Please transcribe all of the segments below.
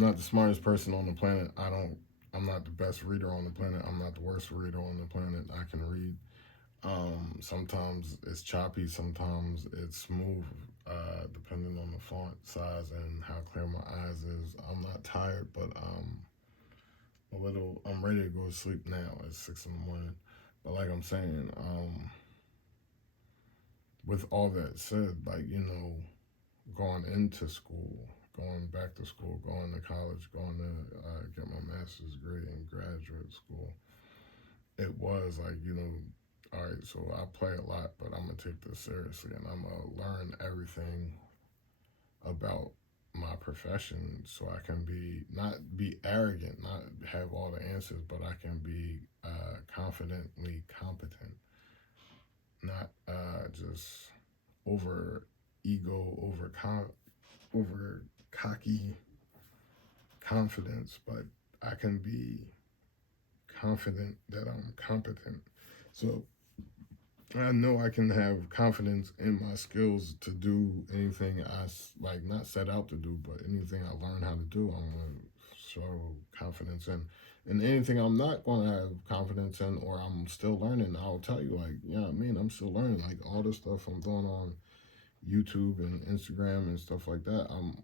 not the smartest person on the planet. I'm not the best reader on the planet. I'm not the worst reader on the planet. I can read. Sometimes it's choppy, sometimes it's smooth, depending on the font size and how clear my eyes is. I'm not tired, but I'm ready to go to sleep now at 6 in the morning. But like I'm saying, with all that said, like, going into school, going back to school, going to college, going to get my master's degree in graduate school, it was like, all right, so I play a lot, but I'm going to take this seriously and I'm going to learn everything about my profession so I can not be arrogant, not have all the answers, but I can be confidently competent, not just over ego, over cocky confidence, but I can be confident that I'm competent. So I know I can have confidence in my skills to do anything I like, not set out to do, but anything I learn how to do, I'm going to show confidence in. And anything I'm not going to have confidence in or I'm still learning, I'll tell you, like, yeah, I mean, I'm still learning. Like, all the stuff I'm doing on YouTube and Instagram and stuff like that, I'm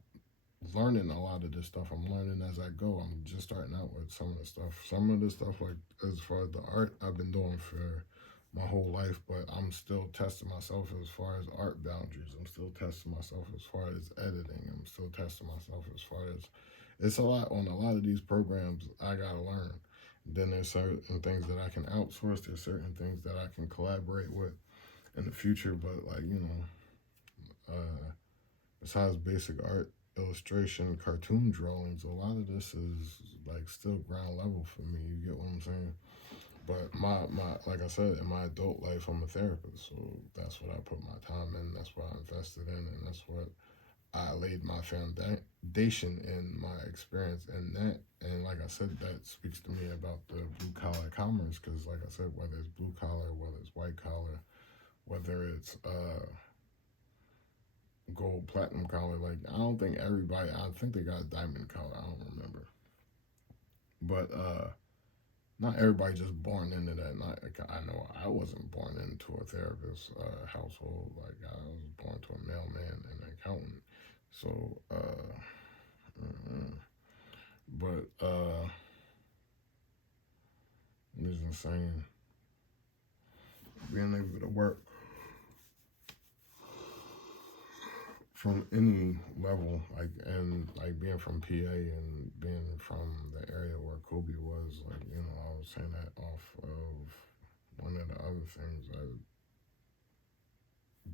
learning a lot of this stuff. I'm learning as I go. I'm just starting out with some of the stuff. Some of the stuff, like as far as the art, I've been doing for my whole life, but I'm still testing myself as far as art boundaries. I'm still testing myself as far as editing. I'm still testing myself as far as it's a lot on a lot of these programs I gotta learn. Then there's certain things that I can outsource. There's certain things that I can collaborate with in the future. But like besides basic art, illustration, cartoon drawings, a lot of this is like still ground level for me. You get what I'm saying? But my like I said, in my adult life, I'm a therapist, so that's what I put my time in. That's what I invested in, and that's what I laid my foundation in my experience in that. And like I said, that speaks to me about the blue collar commerce, because like I said, whether it's blue collar, whether it's white collar, whether it's gold, platinum collar, like I don't think everybody. I think they got a diamond collar. I don't remember, but not everybody just born into that. Not like, I know I wasn't born into a therapist household. Like I was born to a mailman and an accountant. So, but I'm just saying, being able to work from any level, like and like being from PA and being from the area where Kobe was, like I was saying that off of one of the other things I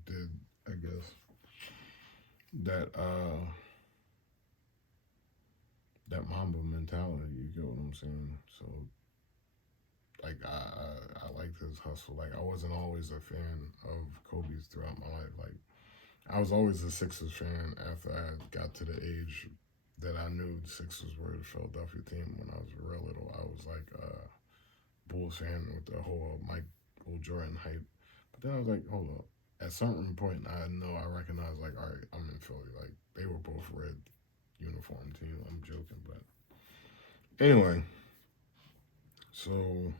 did, I guess that that Mamba mentality. You get what I'm saying? So like I like his hustle. Like I wasn't always a fan of Kobe's throughout my life. Like I was always a Sixers fan after I got to the age that I knew the Sixers were the Philadelphia team. When I was real little, I was like Bulls fan with the whole Michael Jordan hype. But then I was like, hold up. At some point, I know I recognized like, all right, I'm in Philly. Like they were both red uniform team. I'm joking, but anyway. So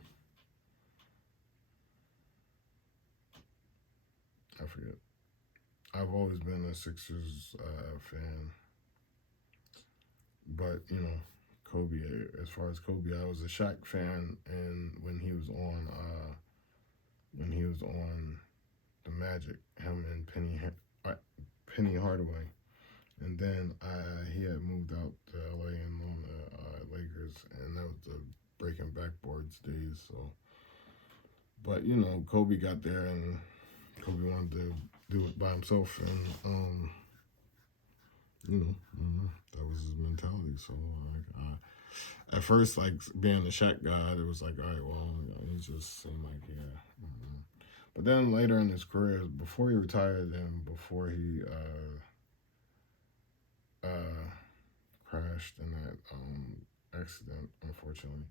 I forget. I've always been a Sixers fan, but Kobe. As far as Kobe, I was a Shaq fan, and when he was on the Magic, him and Penny Hardaway, and then he had moved out to LA and on the Lakers, and that was the breaking backboards days. So, but Kobe got there, and Kobe wanted to do it by himself, and that was his mentality. So, at first, like being the Shaq guy, it was like, all right, well, it just seemed like, yeah. But then later in his career, before he retired and before he crashed in that accident, unfortunately,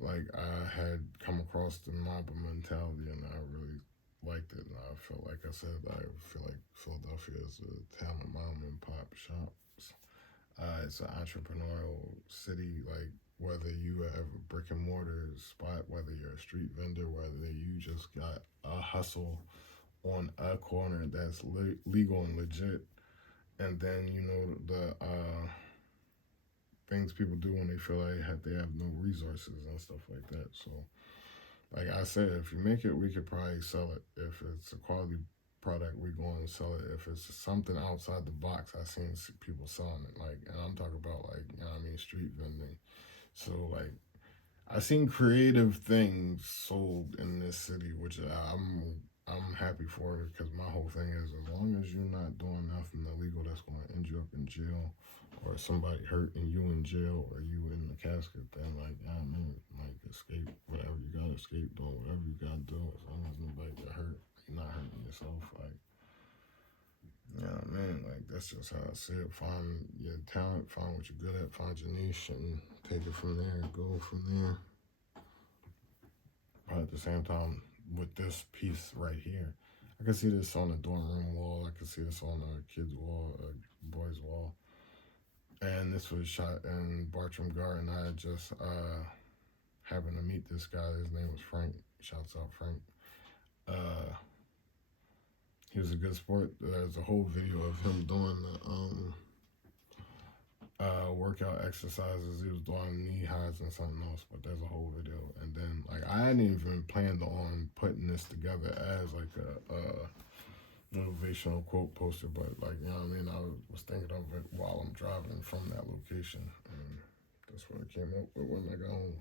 like I had come across the Mamba mentality, and I really liked it. And I felt like I said, I feel like Philadelphia is a town of mom and pop shops. It's an entrepreneurial city. Like whether you have a brick and mortar spot, whether you're a street vendor, whether you just got a hustle on a corner that's legal and legit, and then the things people do when they feel like they have no resources and stuff like that. So, like I said, if you make it, we could probably sell it. If it's a quality product, we go and sell it. If it's something outside the box, I've seen people selling it. Like, and I'm talking about like, street vending. So like, I've seen creative things sold in this city, which I'm happy for it because my whole thing is as long as you're not doing nothing illegal that's going to end you up in jail or somebody hurt and you in jail or you in the casket, then like, like escape whatever you got to escape, doing whatever you got to do as long as nobody get hurt, you're not hurting yourself. Like, like that's just how I see it. Find your talent, find what you're good at, find your niche, and take it from there, go from there. But at the same time, with this piece right here, I can see this on the dorm room wall. I can see this on a kid's wall, a boy's wall. And this was shot in Bartram Garden. I had just happened to meet this guy. His name was Frank. Shouts out Frank. He was a good sport. There's a whole video of him doing the workout exercises. He was doing knee highs and something else, but there's a whole video. And then like I hadn't even planned on putting this together as like a motivational quote poster, but like I was thinking of it while I'm driving from that location, and that's what I came up with when I got home.